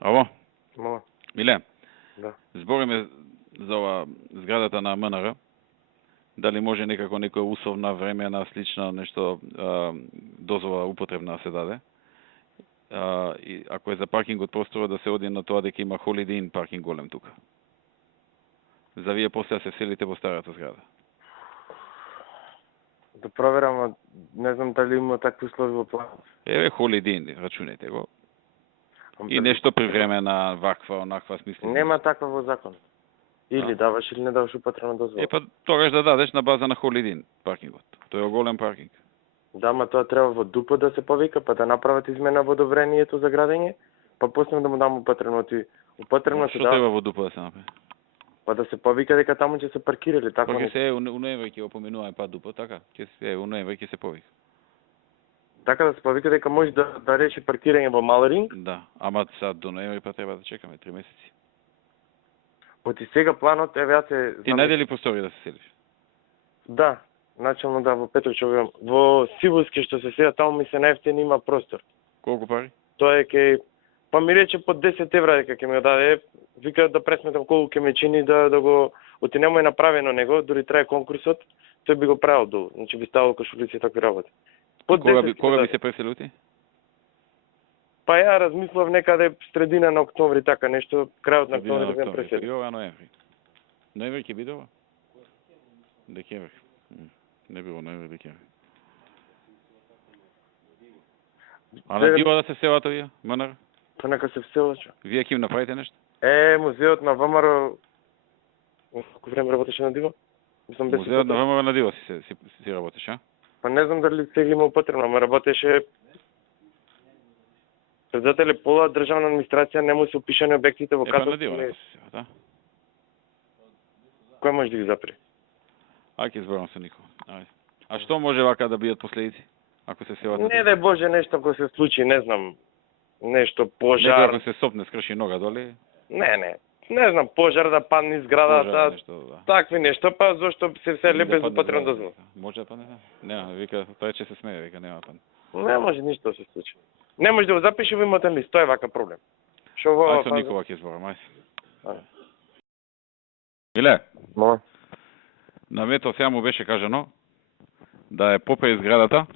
Ало? Мала. Миле? Да. Збориме за ова зградата на МНР. Дали може некако некоја условна, времена, слична, нешто дозвола употребна се даде? И ако е за паркингот простора да се оди на тоа дека има Holiday Inn паркинг голем тука. За вие после да се селите во старата зграда. Да проверам, не знам дали има такви услови во планот. Еве Holiday Inn, рачунете го. И нешто привремена, ваква, онаква смисли. Нема таква во закон. Или даваш или не даваш употребна дозвола. Па тогаш да дадеш на база на Holiday Inn паркингот. Тој е голем паркинг. Да, ма тоа треба во ДУП да се повика, па да направат измена во одобрението за градење, па после да му дам употребното. Употребното Што треба во ДУП да се направи? Па да се повика дека таму ќе се паркирали, така Ќе се у ноември ќе го поминува па ДУП, така? Ќе се у ноември ќе се повика. Така да се повика дека може да реши паркирање во Маларинг? Да, ама сад до ноември па треба да чекаме 3 месеци. Оти сега планот е се... Ти најде ли простори да се селиш? Да, начално да, во Петрчово. Во Сивуски што се седа, таму ми се најефтин има простор. Колку пари? Тоа е кај... Па ми рече по 10 евра дека ќе ми го даде. Вика да пресметам колку ќе ми чини да го... Оти нема е направено него, дури трае конкурсот, тој би го правил долу. Значи би ставил кашулици и такви работи. Кога би се преселил ти? Па ја размислав некаде средина на октомври, така нешто, крајот на октомври да се преселим. И ова ноември. Ноември ќе биде ова? Декември. Не било ноември, декември. А на диво да се селат овие, МНР? Па нека се вселача. Вие ќе им направите нешто? Музеот на ВМРО... Колку време работеше на диво? Музеот на ВМРО на диво си работиш, а? Па не знам дали сега има употребно, ама работеше... Председателе, пола државна администрација не му се опишани објектите во катастар. На диво не се села, да? Кој може да ги запре? Ајде зборам со никој. А што може вака да бидат последици? Ако се селат... Не дај Боже нешто ако се случи, не знам. Нешто пожар. Некој ако се сопне, скрши нога доли? Не. Не знам, пожар да падне зградата, такви нешто, па зошто се селе без употребна дозвола. Може да падне, да. Нема, вика, тој че се смее, вика, нема падне. Не може ништо да се случи. Не може да го запише во имотен лист, тоа е вака проблем. Шо во... Ајде со никога ќе зборам, ајде. Миле? Мола. На мето сега му беше кажано да е покрај зградата.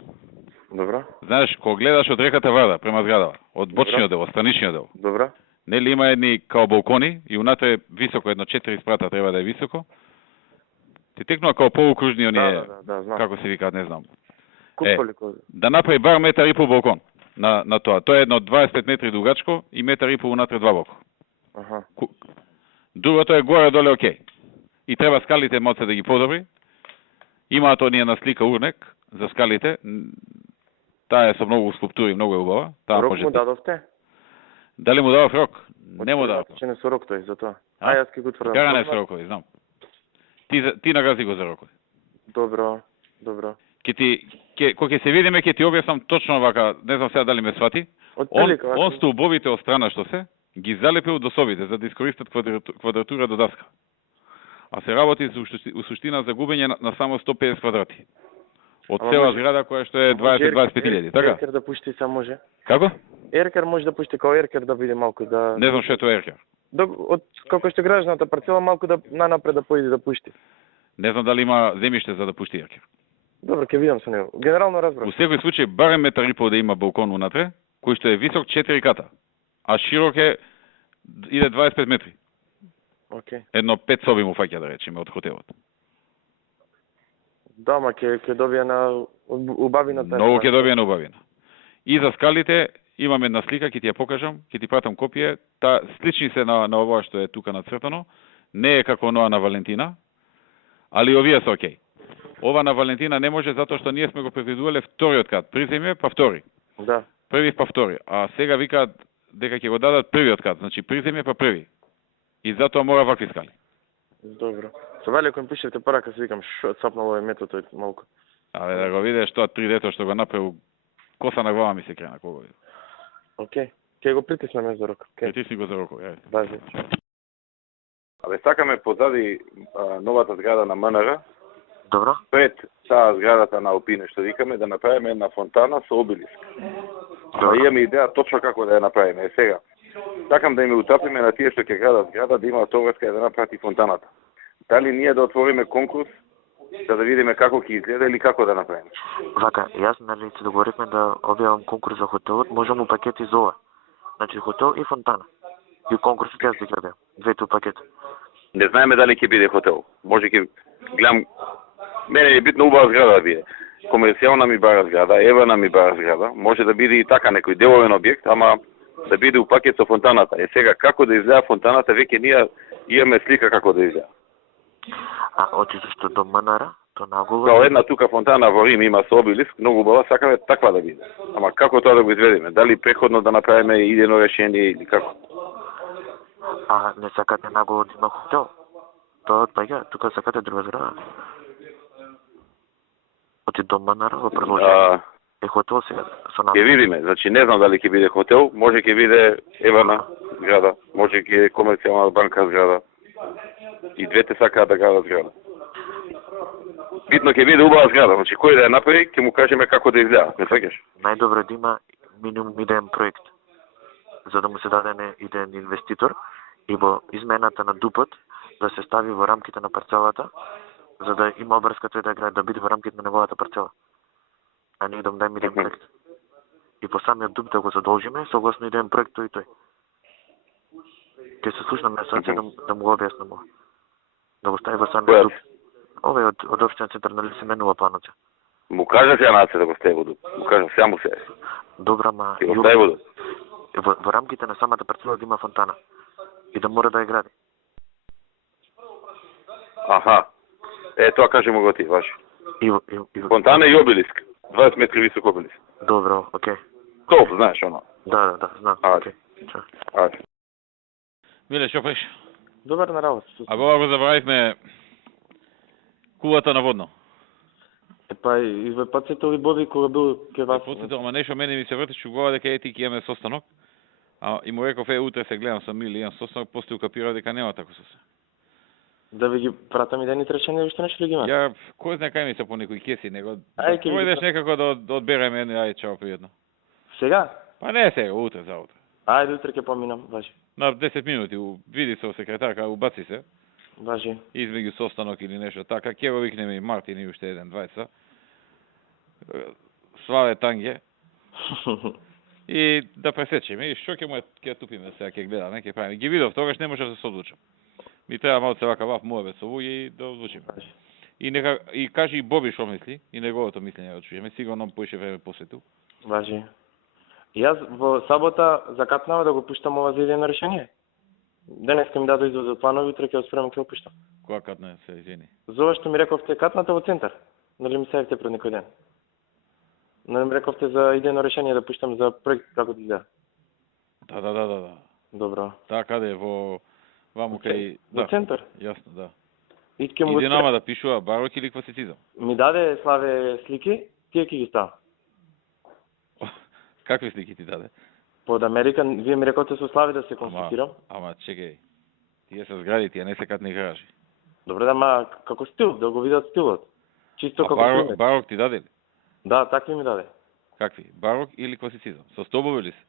Добро. Знаеш, кога гледаш од реката Варда према зградава, од бочниот дел, од страничниот дел. Добро. Нели има едни као балкони и унатре високо, едно 4 спрата треба да е високо. Ти текнува као полукружни оние, знам. како се викаат, не знам. Да направи бар метар и пол балкон на тоа. Тоа е едно 25 метри дугачко и метар и пол унатре два бока. Аха. Другото е горе-доле окей. И треба скалите моце да ги подобри. Имаат оние на слика урнек за скалите. Таа е со многу скулптури, многу е убава. Рок му дадовте? Дали му дадов рок? Не му дадов. Че не со рок тој, за тоа. Јас ќе го тврдам. Кога не со рокови, знам. Ти нагази го за рокови. Добро. Кога ќе се видиме, ќе ти објаснам точно вака, не знам сега дали ме свати. Он столбовите од страна што се, ги залепил до собите, за да искористат квадратура до даска. А се работи у суштина за губење на само 150 квадрати. Од цела зграда која што е 20-25 така? Еркер да пушти са може. Како? Еркер може да пушти као еркер да биде малку да... Не знам што е тоа еркер. Како што гражданата парцела малку да нанапред да поиде да пушти. Не знам дали има земјиште за да пушти еркер. Добро, ќе видам со него. Генерално разбрав. Во секој случај барем метар и пол да има балкон унатре, кој што е висок 4 ката, а широк е иде 25 метри. Окей. Едно 5 соби му фаќа да речеме од хотелот. Да, ма ќе добија на убавината. Многу ќе добија на убавина. И за скалите имам една слика, ќе ти ја покажам, ќе ти пратам копие. Слични се на ова што е тука нацртано. Не е како оноа на Валентина, али овие се окей. Ова на Валентина не може затоа што ние сме го предвидувале вториот кат, приземје па втори. Да. Први па втори, а сега викаат дека ќе го дадат првиот кат, значи приземје па први. И затоа мора вакви скали. Добро. Со Вали кој пишете порака се викам што цапнало е методот малку. Абе да го видиш тоа 3D што го направил, коса на глава ми се крена кога види. Окей. Ќе го притиснеме за рок. Притисни го за рокот, ајде. Важи. Абе сакаме позади новата зграда на МНР. Добро. Пред таа зградата на Алпине што викаме да направиме една фонтана со обелиск. Ама имаме идеја точно како да ја направиме. Сега Сакам да им утапиме на тие што ќе градат зграда да има товарска да направи фонтаната. Дали ние да отвориме конкурс за да видиме како ќе изгледа или како да направиме? Вака, јас нали се договоривме да објавам конкурс за хотелот, можам у пакети за ова. Значи хотел и фонтана. И конкурсот јас да ги двете у пакет. Не знаеме дали ќе биде хотел. Може ќе гледам. Мене е битно убава зграда да биде. Комерцијална ми бара зграда, евана ми бара зграда. Може да биде и така некој деловен објект, ама да биде у пакет со фонтаната. Е сега како да изгледа фонтаната, веќе ние имаме слика како да изгледа. А отидеш до МНР, то наголо. Као една тука фонтана во Рим има со обелиск, многу убава, сакаме таква да биде. Ама како тоа да го изведеме? Дали преходно да направиме идено решение или како? А не сакате наголо да има хотел? Тоа отпаѓа, тука сакате друга зграда. Оти до МНР во предложение. Е хотел сега со нас. Ќе видиме, значи не знам дали ќе биде хотел, може ќе биде евана зграда, може ќе комерцијална банка зграда. И двете сакаат да градат зграда. Битно ќе биде убава зграда, значи кој да ја направи, ќе му кажеме како да изгледа, не сакаш? Најдобро е да има минимум идеен проект, за да му се даде идеен инвеститор и во измената на дупот да се стави во рамките на парцелата, за да има обрска тој да гради, да биде во рамките на неговата парцела. А ние да му дадеме идеен проект. И по самиот дуп да го задолжиме, согласно идеен проект тој и тој. Ке се слушнаме асоција да му го објаснам ова. Да го стави во самиот дуп. Овој од општина центар нали се менува планот. Му кажа се нација да го стави во дуп. Му кажа само се. Добра, ма Ќе го стави во дуп. во рамките на самата парцела да има фонтана. И да мора да ја гради. Аха. Е, тоа кажемо го ти, ваш. И Фонтана и обелиск. 20 метри висок обелиск. Добро, окей. Толк, знаеш, оно. Да, знам. Ајде. Ајде. Миле, шо правиш? Добар на работа. А ова го забравивме кулата на водно. Па и во подсетил и Боби кога бил ке вас. Подсетил, ама нешто мене ми се вртеше у глава дека ети ќе имаме состанок. А и му реков утре се гледам со Мили, имам состанок, после укапирав дека нема тако со се. Да ви ги пратам идените решенија, што нешто ли ги има? Ја кој знае кај ми се по некои кеси, него. Ај, ќе Појдеш некако да одбереме едно, ај чао пријатно. Сега? Па не сега, утре, заутре. Ајде утре ќе поминам, важи. На 10 минути, види со секретарка, убаци се. Важи. Измеѓу состанок или нешто така, ќе го викнеме и Мартин и уште еден, двајца. Славе Танге. И да пресечеме, и што ќе му ќе тупиме сега, ќе гледаме, ќе правиме. Ги видов, тогаш не можев да се одлучам. Ми треба малце вака вав муабет со луѓе и да одлучиме. И нека и кажи и Боби што мисли, и неговото мислење да чуеме, сигурно поише време посветил. Важи. Јас во сабота закатнава да го пуштам ова за идејно решение. Денеска ми даде извод за планови, утре ќе оспремам ќе го пуштам. Која катна се извини? За ова што ми рековте катната во центар. Нали ми сеевте пред некој ден? Нали ми рековте за идејно решение да пуштам за проект како да изгледа? Да. Добро. Така да е во ваму кај Во центар. Јасно, да. И ќе му Иде нама да пишува барок или класицизам. Ми даде Славе слики, тие ќе ги ставам. Какви слики ти даде? Под Америка, вие ми рековте со Славе да се консултирам. Ама чекај. Тие се згради, тие не се катни гаражи. Добре, да, ма како стил, да го видат стилот. Чисто како пример. Барок ти даде ли? Да, такви ми даде. Какви? Барок или класицизам? Со стобови ли се?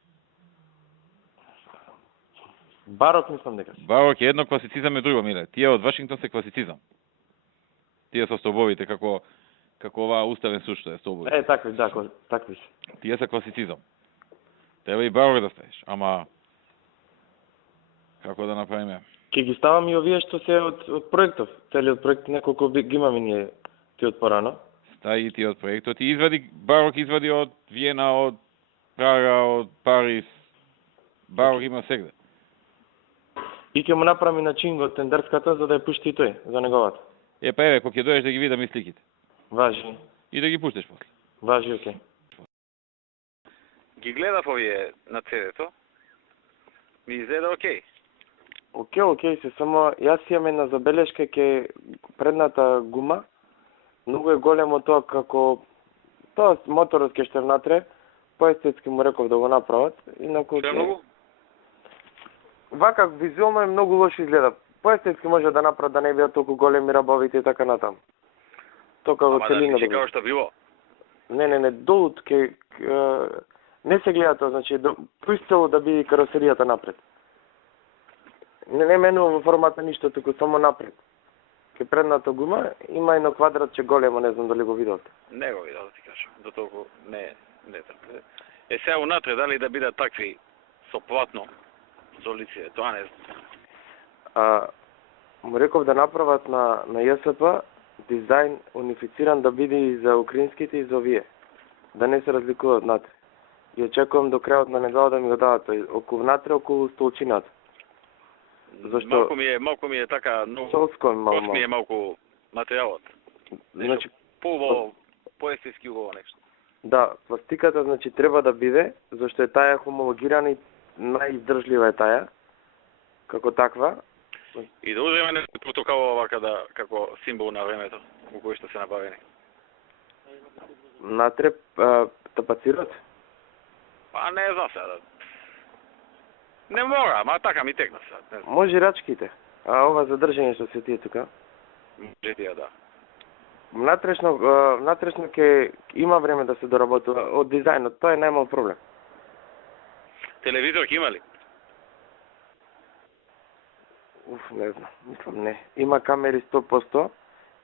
Барок мислам дека. Барок е едно, класицизам е друго, миле. Тие од Вашингтон се класицизам. Тие со стобовите, како оваа уставен суд што е стобови. Такви, да, такви се. Тие се класицизам. Треба и барок да ставиш, ама како да направиме? Ќе ги ставам и овие што се од проектов. Целиот проект неколку ги имаме ние ти од порано. Стаи ти од проектот и барок извади од Виена, од Прага, од Париз. Барок има сегде. И ќе му направи на Чинго тендерската за да ја пушти тој, за неговата. Па еве, кога ќе дојдеш да ги видам и сликите. Важи. И да ги пуштеш после. Важи, окей. Ги гледав овие на CD-то. Ми изгледа окей. Окей, се само јас имам една забелешка ке предната гума. Многу е големо тоа како тоа моторот ке што внатре, поестетски му реков да го направат, инаку Што е многу? Вака визуелно е многу лошо изгледа. Поестетски може да направат да не бидат толку големи рабовите и така натаму. Тоа како целина да како што било. Не, долу ке Не се гледа тоа, значи поисцело да биде каросеријата напред. Не менува во формата ништо, туку само напред. Ке предната гума има едно квадратче големо, не знам дали го видовте. Не го видов, ти кажам. До толку не така. Сега унатре дали да бидат такви со платно, со лице, тоа не знам. Му реков да направат на ЈСП дизајн унифициран да биде и за украинските и за овие. Да не се разликуваат натре. И очекувам до крајот на недела да ми го дадат тој, околу внатре, околу столчината. Зашто малку ми е така многу Солско ми е малку материјалот. Значи по-естетски убаво нешто. Да, пластиката значи треба да биде, зашто е таја хомологирана и најиздржлива е таја како таква. И да уземе некој протокол овака да како символ на времето во кој што се набавени. Натре тапацират? Па не знам сега. Не мора, ма така ми текна сега. Може рачките. Ова задржање што се тие тука. Може тие да. Внатрешно ќе има време да се доработува од дизајнот, тоа е најмал проблем. Телевизор ќе има ли? Не знам, мислам не. Има камери 100%,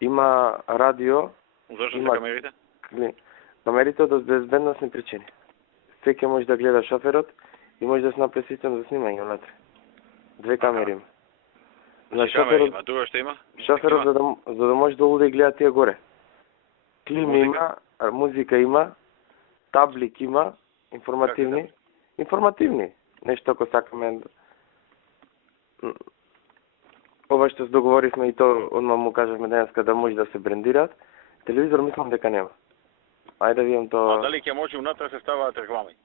има радио. Зашто се камерите? Камерите од безбедносни причини. Секој може да гледа шоферот и може да се направи систем за снимање внатре. 2 камери има. На шоферот има, друго што има? Шоферот за да може да уде и гледа тие горе. Клим има, музика има, таблик има, информативни. Нешто ако сакаме. Ова што се договоривме и то одма му кажавме денеска да може да се брендираат. Телевизор мислам дека нема. Ајде да видам тоа. А дали ќе може унатре се ставаат реклами?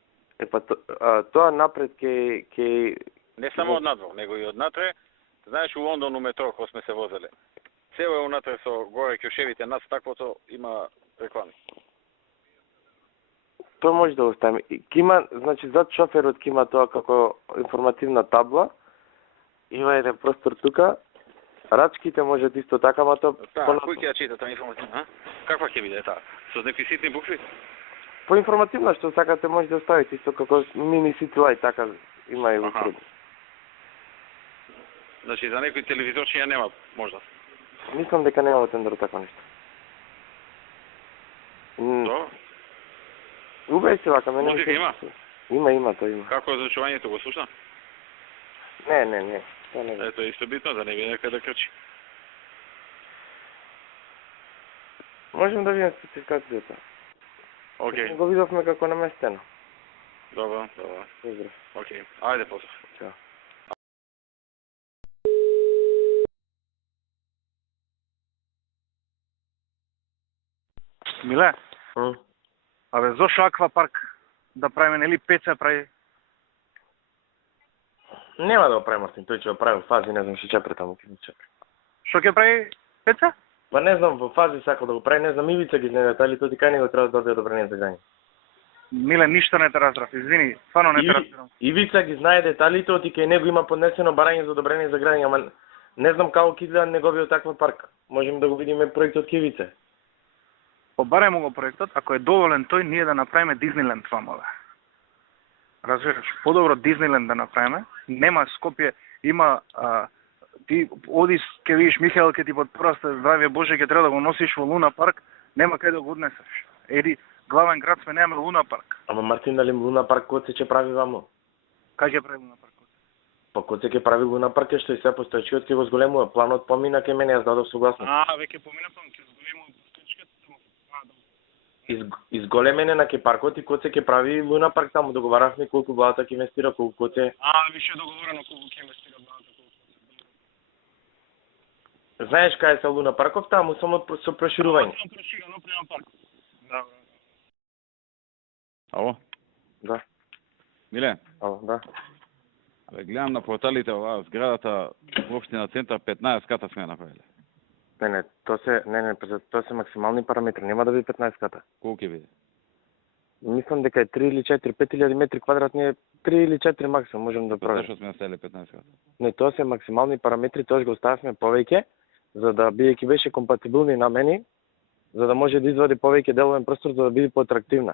Тоа напред ќе не само од надвор, него и од натре. Знаеш, у Лондон у метро кога сме се возеле. Цело е унатре со горе ќошевите над стаклото има реклами. Тоа може да оставиме. Кима, значи зад шоферот ќе има тоа како информативна табла. Има еден простор тука. Рачките можат исто така, ама тоа кој ќе ја чита таа информативна? Каква ќе биде таа? Со некои ситни букви? Поинформативно што сакате може да ставите исто како мини ситилај така има и во среди. Значи за некој телевизорчиња нема можда. Мислам дека нема во тендер така нешто. Тоа? Убај се вака, мене. Музика има? Има, тоа има. Како е звучувањето, го слушна? Не. Ето е исто битно, да не биде некој да крчи. Можем да видим спецификацијата. Океј. Го видовме како наместено. Добро. Добро. Океј. Ајде поздрав. Чао. Миле? Абе, зошто аквапарк да правиме, нели ПЦ прави? Нема да го правим Мартин, тој ќе го прави во фази, не знам, ќе чепре таму, ќе го чепре. Што ќе прави ПЦ? Па не знам, во фази сака да го прави, не знам, Ивица ги знае детали, тој кај него треба да дојде одобрение за грање. Миле, ништо не те разбрав, извини, стварно не те разбирам. Ивица ги знае деталите, оти кај него има поднесено барање за одобрение за грање, ама не знам како ќе изгледа неговиот аквапарк. Можеме да го видиме проектот ке Ивица. Побаремо го проектот, ако е доволен тој, ние да направиме Дизниленд вамове. Разбираш, подобро Дизниленд да направиме. Нема Скопје, има ти одиш, ќе видиш Михаел, ќе ти подпросте здравје Боже, ќе треба да го носиш во Луна парк, нема кај да го однесеш. Еди, главен град сме, немаме Луна парк. Ама Мартин, дали Луна парк код се ќе прави вамо? Кај ќе прави Луна парк? Па код се ќе прави Луна парк, што и се постоечкиот ќе го зголемува. Планот помина кај мене, јас дадов согласност. Веќе помина план, ќе зголемува постоечкиот. Изголемене на ке паркот и код се ќе прави Луна парк, таму договаравме колку владата ќе инвестира, колку код се. Више договорено колку ќе инвестира владата. Знаеш кај се Луна парков, таму само со проширување. Проширено према паркот. Да. Ало? Да. Миле? Ало, да. Абе, гледам на порталите оваа зградата во општина Центар 15 ката сме направиле. Не, тоа се максимални параметри, нема да биде 15 ката. Колку ќе биде? Мислам дека е 3 или 4, 5000 метри квадратни е 3 или 4 максимум можем да правиме. Зашто сме населили 15 ката? Не, тоа се максимални параметри, тоа го оставивме повеќе, за да бидејќи беше компатибилни на мене, за да може да извади повеќе деловен простор за да биде поатрактивна.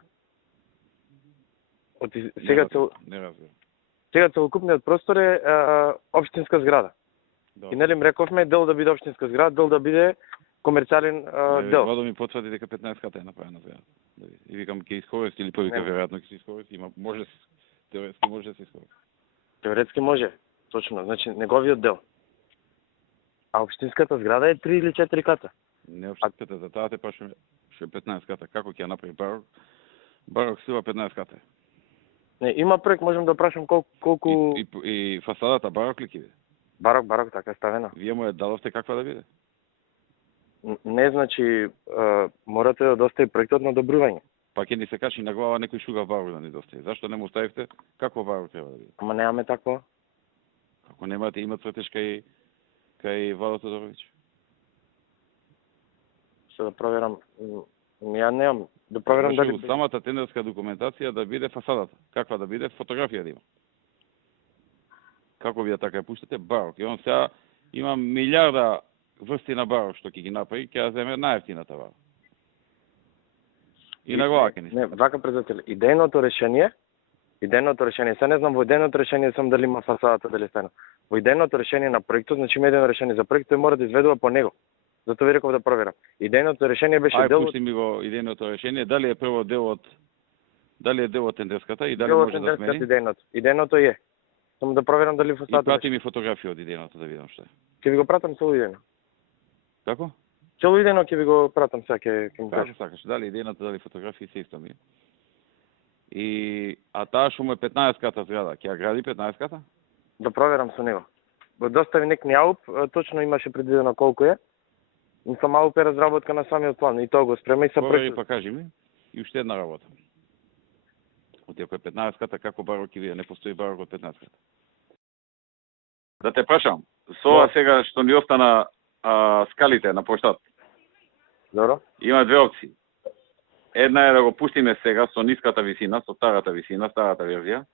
Сега Не разбирам. Сега целокупниот простор е општинска зграда. Да. И нели рековме дел да биде општинска зграда, дел да биде комерцијален дел. Владо ми потврди дека 15 ката е направена зграда. И викам ќе искористи или повика веројатно ќе се искористи, има може теоретски може да се искористи. Теоретски може, точно, значи неговиот дел. А општинската зграда е 3 или 4 ката. Не општинската, за таа те прашувам што е 15 ката, како ќе ја направи барок? Барок сила 15 ката. Не, има проект, можам да прашам колку И фасадата барок ли ќе биде? барок така е ставена. Вие му ја дадовте каква да биде? Не, значи морате да достави проектот на одобрување. Па ќе ни се качи на глава некој шугав барок да ни достави. Зашто не му оставивте какво барок треба да биде? Ама немаме такво. Ако немате има цртеж кај Владо Тодоровиќ. Се да проверам. Ја немам. Да проверам дали самата тендерска документација да биде фасадата. Каква да биде? Фотографија да има. Како вие така ја пуштате? Барок. И он сега има милиарда врсти на барок што ќе ги направи, ќе ја земе најевтината барок. И на глава ќе ни. Не, вака председател, идејното решение, се не знам во идејното решение сам дали има фасадата дали стена. Во идејното решение на проектот, значи има идејно решение за проектот, мора да изведува по него. Затоа ви реков да проверам. Идејното решение беше дел. Пушти ми го идејното решение, дали е прво дали е дел од тендерската и дали Дел од може да смени. Идејното е. Само да проверам дали фасадата. И прати ми фотографија од идејното да видам што е. Ќе ви го пратам цело идејно. Како? Цело идејно ќе ви го пратам сега ќе ми кажа. Како сакаш, дали идејното, дали фотографии се исто ми. А таа што му е 15 ката зграда, ќе ја гради 15 ката? Да проверам со него. Го достави некни АУП, точно имаше предвидено колку е. Но сам АУП е разработка на самиот план и тоа го спрема и са проект. Па кажи ми, и уште една работа. Ако е 15 ката, како барок ќе биде? Не постои барок од 15 ката. Да те прашам, со ова сега што ни остана скалите на плоштад. Добро. Има две опции. Една е да го пустиме сега со ниската висина, со старата висина, старата верзија,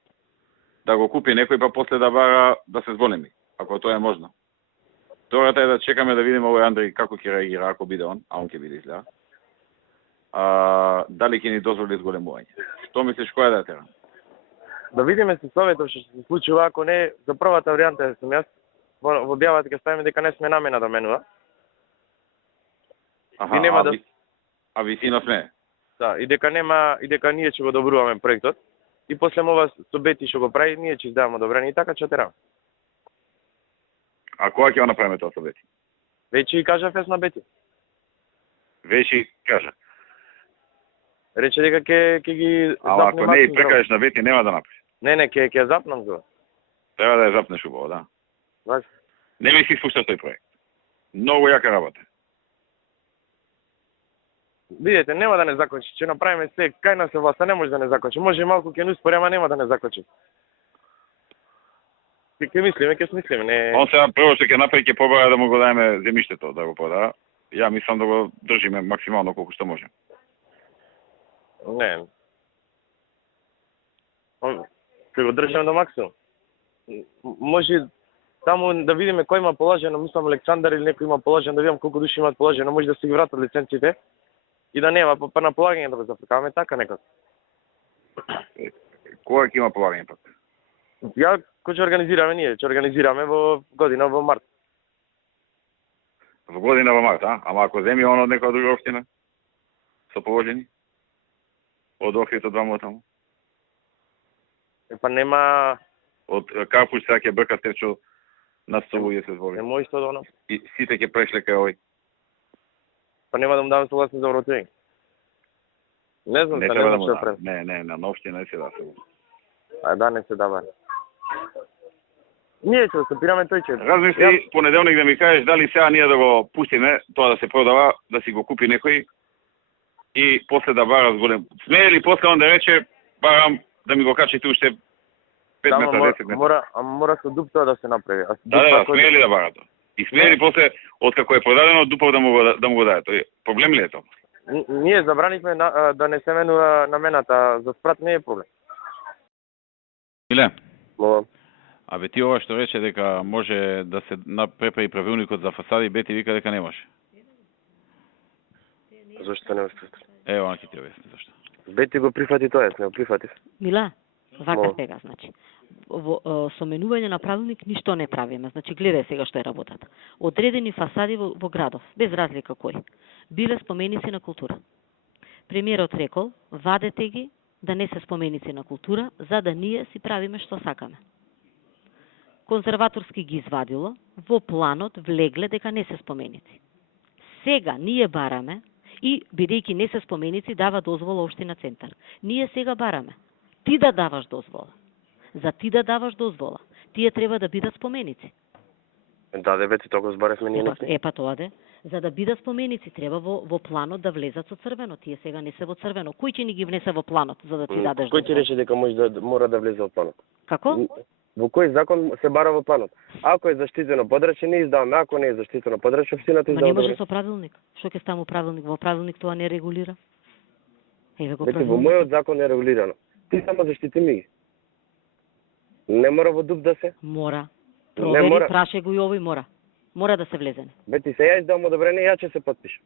да го купи некој па после да бара да се зголеми, ако тоа е можно. Втората е да чекаме да видиме овој Андреј како ќе реагира ако биде он, а он ќе биде изгледа. Дали ќе ни дозволи зголемување. Што мислиш која да е тера? Да видиме се советот што се случува, ако не за првата варијанта сум јас во објавата ќе ставиме дека не сме намена да менува. И нема да висина сме. Да, и дека ние ќе го одобруваме проектот. И после ова со Бети што го прави, ние ќе издаваме одобрение и така ќе терам. А кога ќе го направиме тоа со Бети? Веќе и кажа фес на Бети. Веќе кажа. Рече дека ќе ги запнем. Ако не и прекажеш на Бети, нема да направиш. Не, ќе запнам го. Треба да ја запнеш убаво, да. Баш. Не ми си спушта тој проект. Многу јака работа. Видете, нема да не закочи. Ќе направиме се кај нас се власта, не може да не закочи. Може малку ќе не успори, ама нема да не закочи. Ќе мислиме, ќе смислиме, не. Он сега прво што ќе направи ќе побара да му го даеме земјиштето да го продава. Ја мислам да го држиме максимално колку што може. Не. Ќе го држиме до максимум. Може таму да видиме кој има положено, мислам Александар или некој има положено, да видам колку души имаат положено, може да се ги вратат лиценците и да нема па на полагање да го запрекаваме така некако. Кога ќе има полагање пак? Ја кој ќе организираме ние, ќе организираме во година во март. Во година во март, а? Ама ако земе он од некоја друга општина со положени од Охрид од ваму таму. Па нема од Карпуш сега ќе брка течо на 100 луѓе се збори. Не може тоа да оно. И сите ќе прешле кај овој. Па нема да му дам согласност за враќање. Не знам, не не треба да му му да. Не, на општина не се да се. Да, не се дава. Ние ќе стапираме тој ќе. Размисли понеделник да ми кажеш дали сега ние да го пустиме тоа да се продава, да си го купи некој и после да бара зголем. Смее ли после он да рече барам да ми го качите уште 5 метра, 10 метра. Мора со дуп тоа да се направи. Да, смее ли да бара тоа? И смее ли после, откако е продадено, дупав да му го даде? Тој проблем ли е тоа? Ние забранивме да не се менува намената, за спрат не е проблем. Иле? Абе ти ова што рече дека може да се препари правилникот за фасади, Бети вика дека не може. Зошто не може? Ево, ќе ти објасни зашто. Бети го прифати тоа, не го прифати. Мила, Вака сега, значи. Со менување на правилник ништо не правиме. Значи, гледај сега што е работата. Одредени фасади во градов, без разлика кој, биле споменици на култура. Премиерот рекол, вадете ги да не се споменици на култура, за да ние си правиме што сакаме. Конзерваторски ги извадило, во планот влегле дека не се споменици. Сега ние бараме, и бидејќи не се споменици, дава дозвола општина Центар. Ние сега бараме ти да даваш дозвола. За ти да даваш дозвола, тие треба да бидат споменици. Да, бе, тоа го збаревме ние. Па тоа де. За да бидат споменици, треба во планот да влезат со црвено. Тие сега не се во црвено. Кој ќе ни ги внесе во планот за да ти дадеш дозвола? Кој ти рече дека мора да влезе во планот? Како? Во кој закон се бара во планот? Ако е заштитено подрачје, не издаваме. Ако не е заштитено подрачје, општината издава. Ма не може со правилник. Што ќе ставам во правилник? Во правилник тоа не регулира. Еве го правилник. Во мојот закон е регулирано. Ти само заштити ми ги. Не мора во дуб да се? Мора. Провери, праше го и овој мора. Мора да се влезене. Бети, се ја издавам одобрение, ја ќе се потпишам.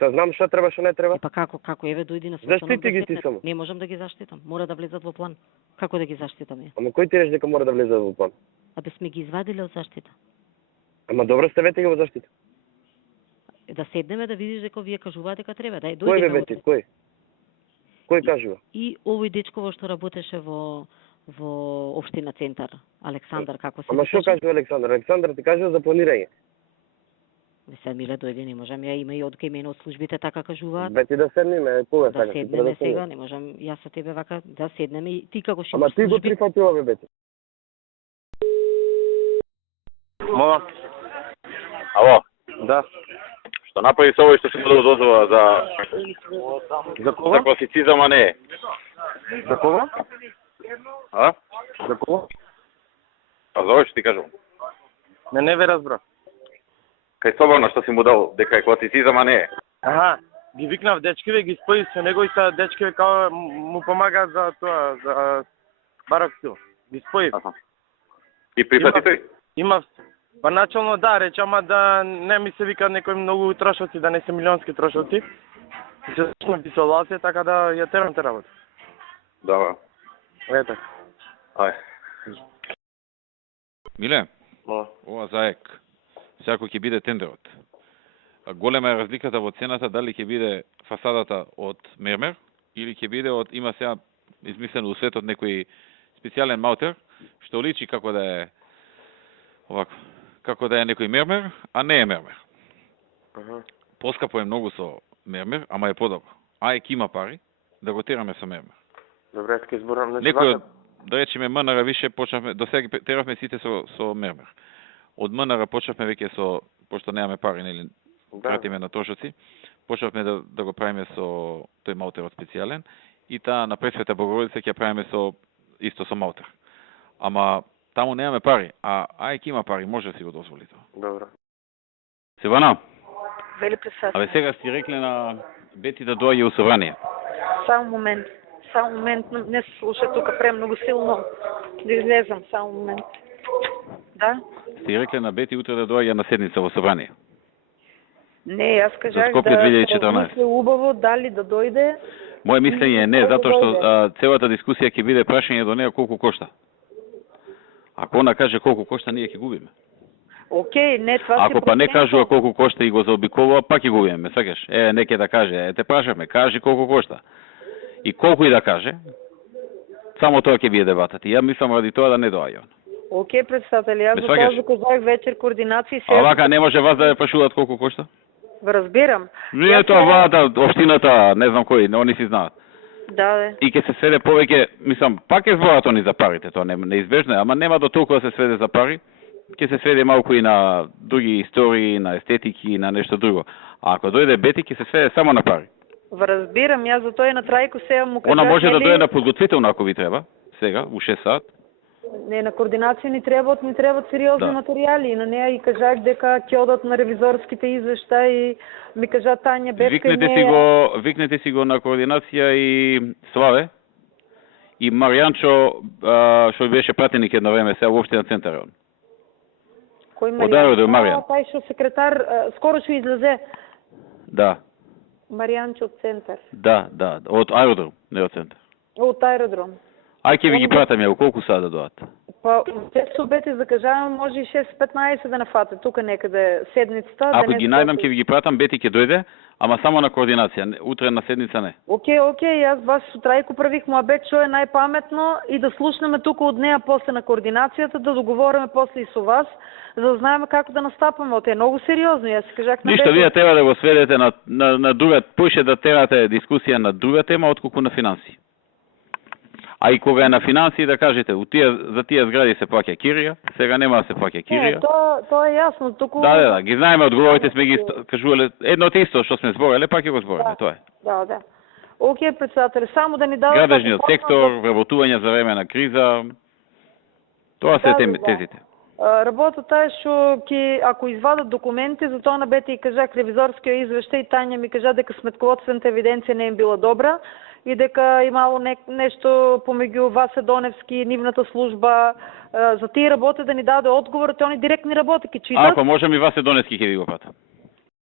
Знам што треба, што не треба. Па како еве дојди на заштити ги ти само. Не можам да ги заштитам. Мора да влезат во план. Како да ги заштитам ја? Ама кој ти рече дека мора да влезат во план? Абе сме ги извадиле од заштита. Ама добро ставете ги во заштита. Да седнеме да видиш дека вие кажуваат дека треба. Дај дојди. Кој бети, кој? Кој кажува? И овој дечко што работеше во општина Центар, Александар, како се. Ама што кажува Александар? Александар ти кажува за планирање. Се миле дојде, не можам ја има и од кај мене од службите така кажуваат. Бети да седнеме, кога да сакаш? Седнеме сега, не можам јас со тебе вака да седнеме и ти како што. Ама ти го прифатила бе бети. Ало. Да. Што направи со овој што се му дозвола за кога? За класицизам, а не. За кога? А? За кога? А за овој што ти кажам? Не ве разбрав. Кај Соборно што си му дал дека е класицизам, а не. Аха, ги викнав дечкиве, ги спои со него и са дечкиве као му помагаат за тоа, за барок стил. Ги спои. И прифати тој? Имав. Па начално да, рече, ама да не ми се викаат некои многу трошоци, да не се милионски трошоци. И се зачнав изолација, така да ја терам те работа. Да. Ете. Ај. Миле, ова заек, секако ќе биде тендерот. Голема е разликата во цената дали ќе биде фасадата од мермер или ќе биде од, има сега измислено у светот некој специјален маутер што личи како да е овако, како да е некој мермер, а не е мермер. Поскапо е многу со мермер, ама е подобро. А ек има пари да го тераме со мермер. Добре, ќе зборам некој, да речеме МНР више почнавме, до сега теравме сите со мермер. Од МНР почнавме веќе со, пошто немаме пари, нели, пратиме на трошоци, почнавме да го правиме со тој маутерот специјален и таа на Пресвета Богородица ќе правиме исто со маутер. Ама таму немаме пари, а АЕК има пари, може да си го дозволи тоа. Добро. Севана? Вели председател. Абе сега си рекле на Бети да доаѓе у собрание. Само момент, не се слуша тука премногу силно. Да излезам, само момент. Да? Си рекле на Бети утре да доаѓа на седница во собрание. Не, јас кажах Скопје да 2014. размисли убаво дали да дојде. Моје мислење е не, затоа што целата дискусија ќе биде прашање до неа колку кошта. Ако она каже колку кошта, ние ќе губиме. Океј, не това ако па не кажува колку кошта и го заобиколува, пак ќе губиме, сакаш? Не ќе да каже, те прашаме, кажи колку кошта. И колку и да каже, само тоа ќе биде дебатата. Ја мислам ради тоа да не доаѓа. Океј, председател, јас за тоа закажах вечер координации се. А вака не може вас да ја прашуваат колку кошта? Разбирам. Не тоа владата, општината, не знам кој, они си знаат. Да, и ќе се сведе повеќе, мислам, пак е зборат они за парите, тоа неизбежно е, ама нема до толку да се сведе за пари, ќе се сведе малку и на други истории, на естетики и на нешто друго. А ако дојде Бети, ќе се сведе само на пари. Разбирам, јас за тоа и на Трајко сега му кажав. Она може да дојде на подготвително ако ви треба, сега, у 6 сат. Не, на координација ни требаат сериозни материјали и на неа и кажах дека ќе одат на ревизорските извештаи, ми кажа Тања Бетка. Викнете си го на координација и Славе и Маријанчо, што беше пратеник едно време сега во општина Центар. Кој Маријанчо? Тај што секретар скоро што излезе. Да. Маријанчо од Центар. Да, од аеродром, не од Центар. Од аеродром. Ај ќе ви ги пратам ја, колку сада да доат? Па, често бете закажаваме, може и 6-15 да нафате, тука некаде седмицата. Ако ги најдам, ќе ви ги пратам, Бети ќе дојде, ама само на координација, утре на седница не. Окей, јас вас сутрајко правих муабет, што е најпаметно и да слушнеме тука од неа после на координацијата, да договориме после и со вас, за да знаеме како да настапаме. Ото е многу сериозно, јас си кажах на Ништо, Бети. вие треба да го сведете на друга, поише да терате дискусија на друга тема, отколку на финанси. А и кога е на финанси, да кажете, за тие згради се плаќа кирија, сега нема да се плаќа кирија. Тоа е јасно, туку... Да, ги знаеме, одговорите сме ги кажувале, едно те исто што сме збореле, пак ќе го збориме, тоа е. Да. Океј, председател, само да ни дава... Градежниот сектор, вработување за време на криза, тоа се тезите. Работата е што ако извадат документи, за тоа на Бети и кажах ревизорскиот извештај, Тања ми кажа дека сметководствената евиденција не им била добра и дека имало нешто помеѓу Васе Доневски, нивната служба, за тие работи да ни даде одговор, те они директни работи ќе читат. Ако можем и Васе Доневски ќе ви го пратам.